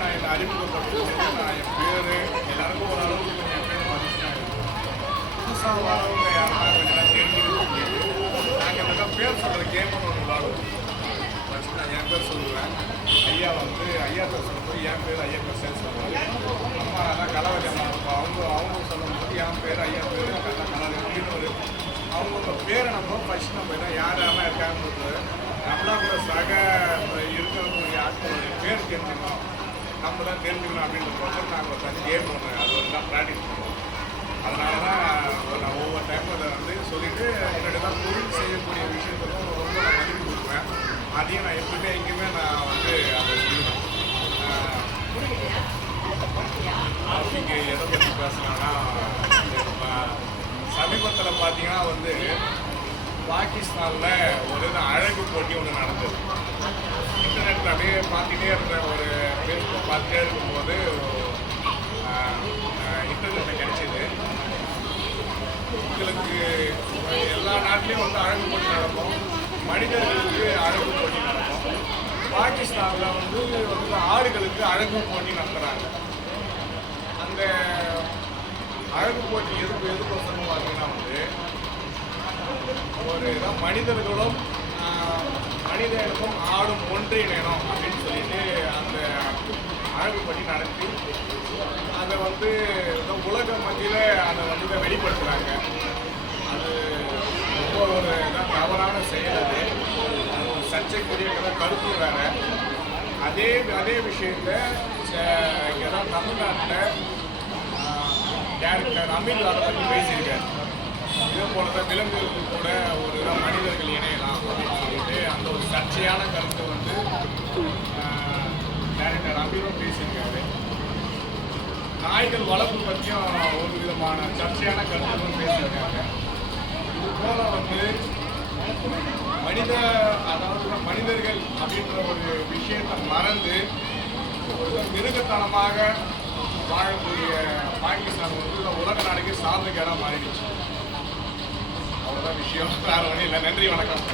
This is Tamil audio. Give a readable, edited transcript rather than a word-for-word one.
நான் இதை அறிமுகப்படுத்துறேன். நான் என் பேர் எல்லாருக்கும் ஒரு அளவுக்கு கொஞ்சம் என் பேர் மதிச்சாங்க. புதுசாக வரவங்க யாருன்னா கொஞ்சம் தெரிஞ்சுக்கிட்டு நாங்கள் இந்த பேர் சொல்கிற கேம்னு ஒன்று விளாடுவோம். ஃபஸ்ட் நான் என் பேர் சொல்லுவேன். ஐயா ஐயா பேர் சொல்லும்போது என் பேர் ஐயா பேர் சேர்த்து சொல்லுவாங்க. அம்மா அதான் கலவரமாக இருக்கும். அவங்க சொல்லும்போது என் பேர் ஐயா பேர் கலவரம் அப்படின்னு ஒரு அவங்களோட பேரை நம்ம ஃபஸ்ட் நம்ம என்ன யாரெல்லாம் இருக்காங்கன்றது நம்மளா கூட சக இருக்கிறவங்க ஆட்களுடைய பேர் தெரிஞ்சுக்கணும், நம்ம தான் தெரிஞ்சுக்கணும் அப்படின்றத நாங்கள் ஒரு தனி கேம் ஒன்று அது ஒரு தான் ப்ராக்டிஸ் பண்ணுவோம். அதனால தான் நான் ஒவ்வொரு டைமும் அதை சொல்லிவிட்டு என்னுடைய தான் தொழில் செய்யக்கூடிய விஷயத்துக்கும் ரொம்ப நான் மதிப்பு கொடுக்குவேன். அதையும் நான் எப்பவுமே எங்கேயுமே நான் அதை சொல்லுவேன். அவங்க எதை பற்றி பேசினாங்கன்னா சமீபத்தில் பார்த்தீங்கன்னா பாகிஸ்தானில் ஒரு அழகு போட்டி ஒன்று நடந்தது. இன்டர்நெட்டில் அப்படியே பார்த்துட்டே இருந்த ஒரு ஃபேஸ்புக் பார்த்துட்டே இருக்கும்போது இன்டர்நெட்டில் கிடைச்சிது. உங்களுக்கு எல்லா நாட்டிலையும் அழகு போட்டி நடக்கும், மனிதர்களுக்கு அழகு போட்டி நடக்கும். பாகிஸ்தானில் ஆடுகளுக்கு அழகு போட்டி நடத்துகிறாங்க. அந்த அழகு போட்டி எதுக்கோசரம் பார்த்தீங்கன்னா ஒரு மனிதர்களும் ஆடும் ஒன்றிணையணும் அப்படின்னு சொல்லிட்டு அந்த அழகு போட்டி நடத்தி அதை உலக மத்தியில் அதை வெளிப்படுத்துகிறாங்க. அது ரொம்ப ஒரு தவறான செயல். அது ஒரு சர்ச்சைக்குரிய கருத்து வேறு. அதே விஷயத்தை இங்கே தான் தமிழ்நாட்டில் டேரக்டர் அமீர் அதை பற்றி பேசியிருக்காரு. இதே போல தான் விலங்குகளுக்கு கூட ஒரு மனிதர்கள் இணையலாம் அப்படின்னு சொல்லிட்டு அந்த ஒரு சர்ச்சையான கருத்தை டேரக்டர் அமீரும் பேசியிருக்காரு. நாய்கள் வளர்ப்பு பற்றியும் ஒரு விதமான சர்ச்சையான கருத்துகளும் பேசியிருக்காங்க. இது போல மனிதர்கள் அப்படின்ற ஒரு விஷயத்தை மறந்து ஒரு மிருகத்தனமாக வாழக்கூடிய பாகிஸ்தான் உலக நாடுக்கு சார்ந்த இடம் மாறிடுச்சு. அவ்வளோதான் விஷயம், வேறு ஒன்றும் இல்லை. நன்றி, வணக்கம்.